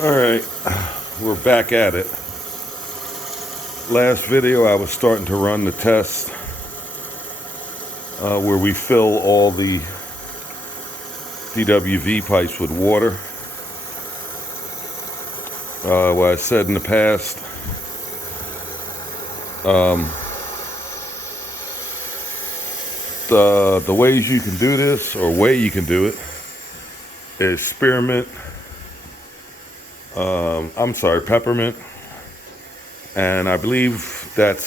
All right, we're back at it. Last video I was starting to run the test where we fill all the DWV pipes with water. What I said in the past, the ways you can do this, or way you can do it, is spearmint, peppermint, and I believe forgot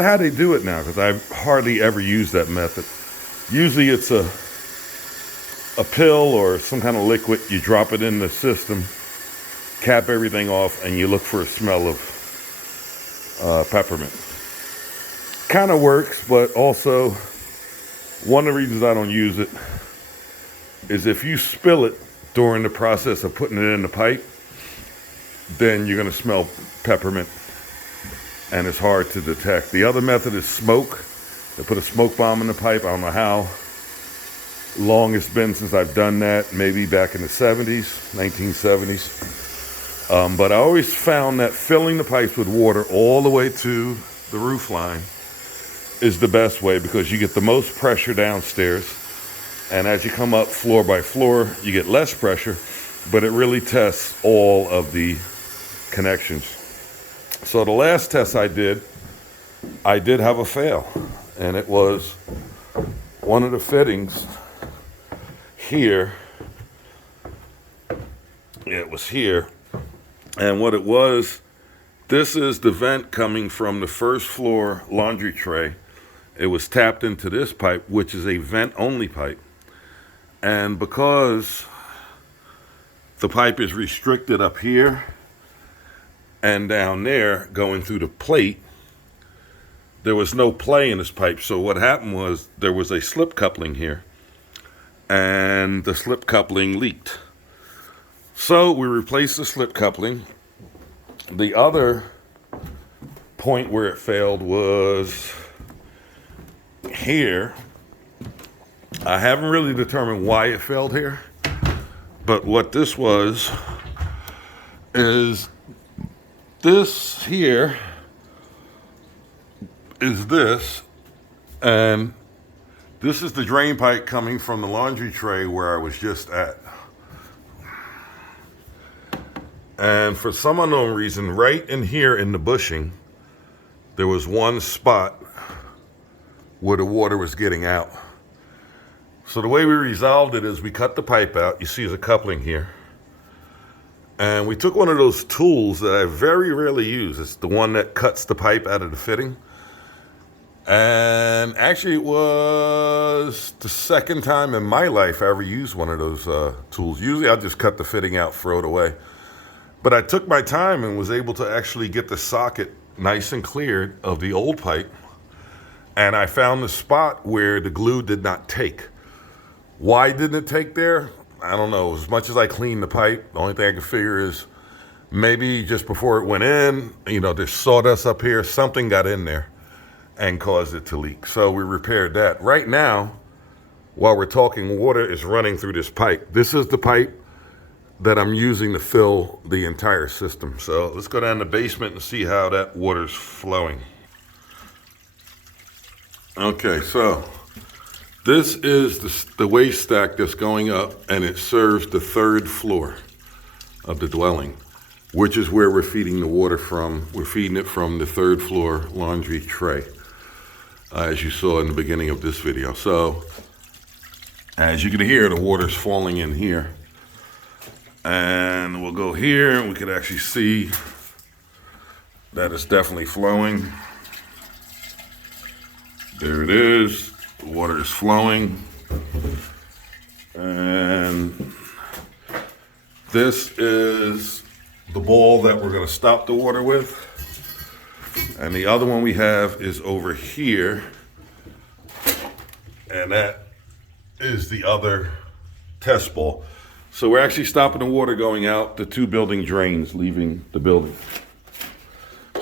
how they do it now because I hardly ever use that method. Usually it's a pill or some kind of liquid. You drop it in the system, cap everything off, and you look for a smell of peppermint. Kind of works, but also one of the reasons I don't use it is if you spill it during the process of putting it in the pipe, then you're going to smell peppermint, and it's hard to detect. The other method is smoke. They put a smoke bomb in the pipe. I don't know how long it's been since I've done that, maybe back in the 1970s. But I always found that filling the pipes with water all the way to the roof line is the best way because you get the most pressure downstairs. And as you come up floor by floor, you get less pressure, but it really tests all of the connections. So the last test I did have a fail, and it was one of the fittings here. It was here, and what it was, this is the vent coming from the first floor laundry tray. It was tapped into this pipe, which is a vent-only pipe. And because the pipe is restricted up here and down there going through the plate, there was no play in this pipe. So what happened was there was a slip coupling here, and the slip coupling leaked. So we replaced the slip coupling. The other point where it failed was here. I haven't really determined why it failed here, but what this was is this here is this, and this is the drain pipe coming from the laundry tray where I was just at. And for some unknown reason, right in here in the bushing, there was one spot where the water was getting out. So the way we resolved it is we cut the pipe out. You see there's a coupling here. And we took one of those tools that I very rarely use. It's the one that cuts the pipe out of the fitting. And actually it was the second time in my life I ever used one of those tools. Usually I'll just cut the fitting out, throw it away. But I took my time and was able to actually get the socket nice and cleared of the old pipe. And I found the spot where the glue did not take. Why didn't it take there? I don't know. As much as I cleaned the pipe, the only thing I could figure is maybe just before it went in, there's sawdust up here, something got in there and caused it to leak. So we repaired that. Right now, while we're talking, water is running through this pipe. This is the pipe that I'm using to fill the entire system. So let's go down the basement and see how that water's flowing. Okay, so this is the waste stack that's going up, and it serves the third floor of the dwelling, which is where we're feeding the water from. We're feeding it from the third floor laundry tray, as you saw in the beginning of this video. So as you can hear, the water's falling in here. And we'll go here, and we can actually see that it's definitely flowing. There it is. The water is flowing. And this is the ball that we're going to stop the water with. And the other one we have is over here. And that is the other test ball. So we're actually stopping the water going out the two building drains leaving the building.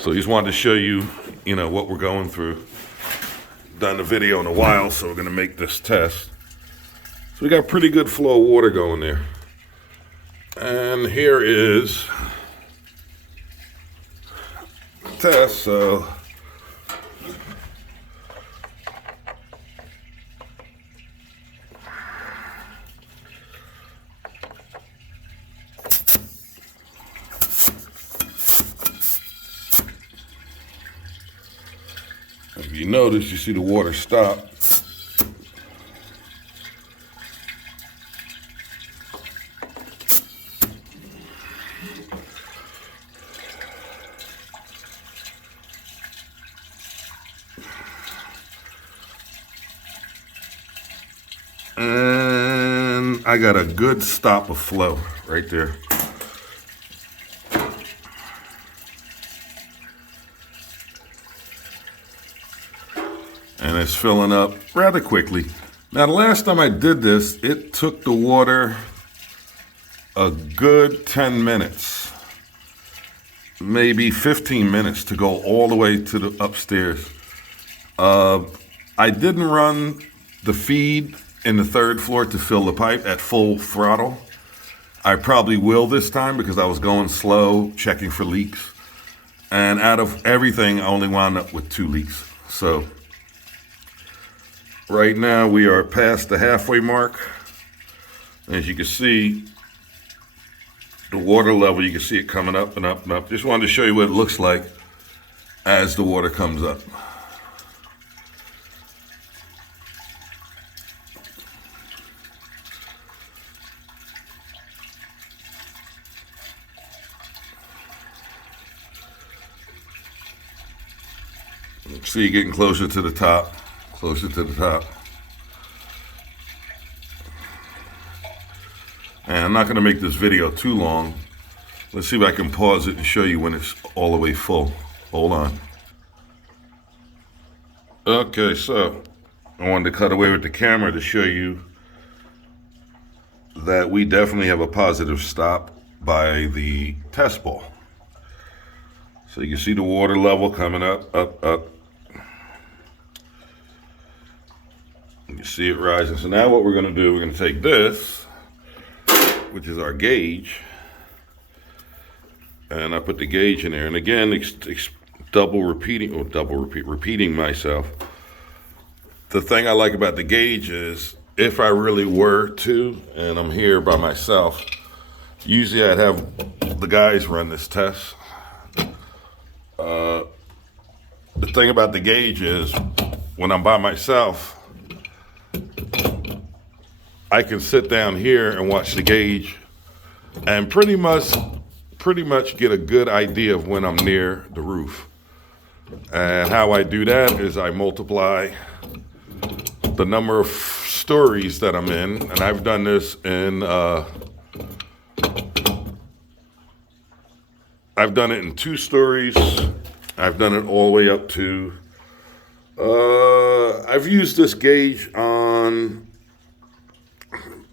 So just wanted to show you, what we're going through. Done a video in a while, so we're going to make this test. So we got pretty good flow of water going there. And here is the test. So if you notice, you see the water stop. And I got a good stop of flow right there. And it's filling up rather quickly. Now, the last time I did this, it took the water a good 10 minutes, maybe 15 minutes to go all the way to the upstairs. I didn't run the feed in the third floor to fill the pipe at full throttle. I probably will this time because I was going slow, checking for leaks. And out of everything, I only wound up with 2 leaks. So right now we are past the halfway mark. As you can see, the water level, you can see it coming up and up and up. Just wanted to show you what it looks like as the water comes up. See, getting closer to the top, closer to the top. And I'm not going to make this video too long. Let's see if I can pause it and show you when it's all the way full. Hold on. Okay, so I wanted to cut away with the camera to show you that we definitely have a positive stop by the test ball. So you can see the water level coming up, up, up. You see it rising. So now what we're going to do, we're going to take this, which is our gauge, and I put the gauge in there. And again, repeating myself. The thing I like about the gauge is if I really were to, and I'm here by myself, usually I'd have the guys run this test. The thing about the gauge is when I'm by myself, I can sit down here and watch the gauge and pretty much get a good idea of when I'm near the roof. And how I do that is I multiply the number of stories that I'm in, and I've done this in I've done it in 2 stories. I've done it all the way up to I've used this gauge on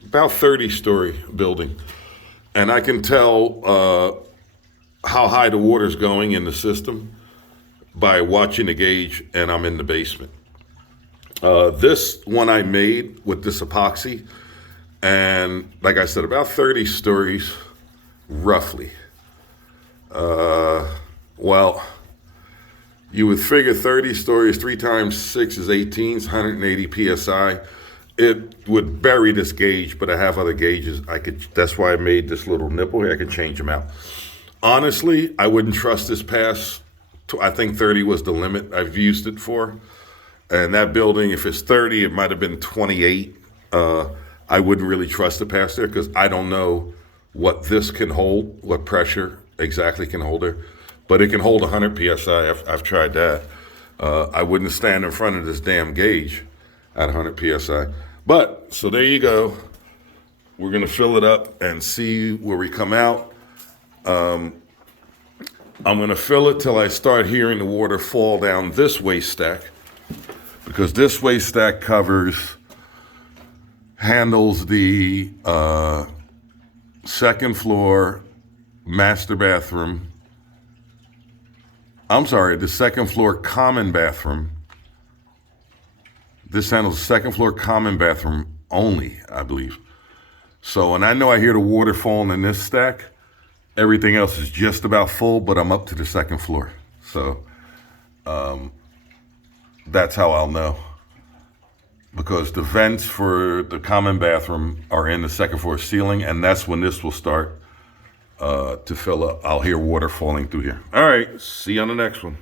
about 30-story building, and I can tell how high the water's going in the system by watching the gauge, and I'm in the basement. This one I made with this epoxy, and like I said, about 30 stories, roughly. Well, you would figure 30 stories, 3 times 6 is 18, it's 180 PSI. It would bury this gauge, but I have other gauges. That's why I made this little nipple here. I can change them out. Honestly, I wouldn't trust this past, I think 30 was the limit I've used it for. And that building, if it's 30, it might have been 28. I wouldn't really trust it past there because I don't know what this can hold, what pressure exactly can hold there. But it can hold 100 PSI. I've tried that. I wouldn't stand in front of this damn gauge at 100 PSI. But, so there you go. We're going to fill it up and see where we come out. I'm going to fill it till I start hearing the water fall down this waste stack, because this waste stack handles the second floor master bathroom. I'm sorry, the second floor common bathroom. This handles the second floor common bathroom only, I believe. So, and I know I hear the water falling in this stack. Everything else is just about full, but I'm up to the second floor. So that's how I'll know. Because the vents for the common bathroom are in the second floor ceiling, and that's when this will start to fill up. I'll hear water falling through here. All right, see you on the next one.